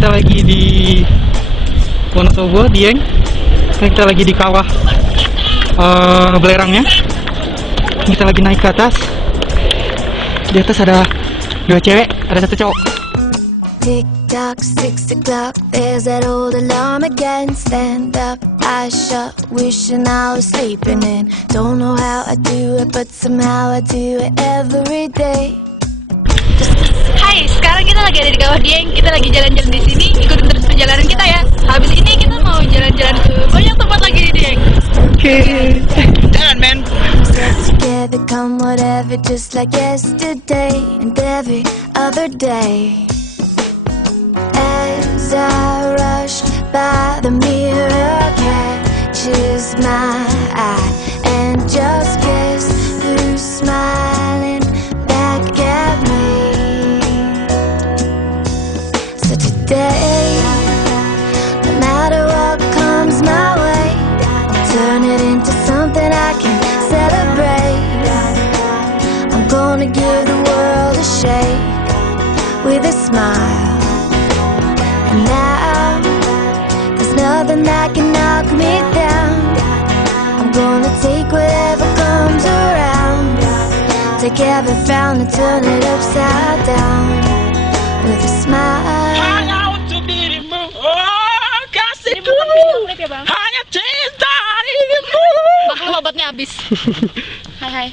kita lagi di Wonosobo, Dieng. Kita lagi di kawah belerangnya. Kita lagi naik ke atas. Di atas ada 2 cewek, ada 1 cowok. Tick tock, 6 o'clock, there's that old alarm again. Stand up, eyes shut, wishing I was sleeping in. Don't know how I do it, but somehow I do it every day. Hai, sekarang kita lagi ada di kawah Dieng. Kita lagi jalan-jalan di sini. Ikutin terus perjalanan kita ya. Habis ini kita mau jalan-jalan ke banyak tempat lagi di Dieng. Oke. Jalan, men. Together, come whatever, just like yesterday and every other day. As I rush by, the mirror catches my eye, and just guess who's smiling back at me. So today, no matter what comes my way, I'll turn it into something I can celebrate. I'm gonna give the world a shake with a smile. And now, there's nothing that can knock me down. I'm gonna take whatever comes around. Take every frown and turn it upside down with a smile. Hanya untuk dirimu, oh kasihku. Hanya cinta dirimu. Makanya obatnya habis. Hai.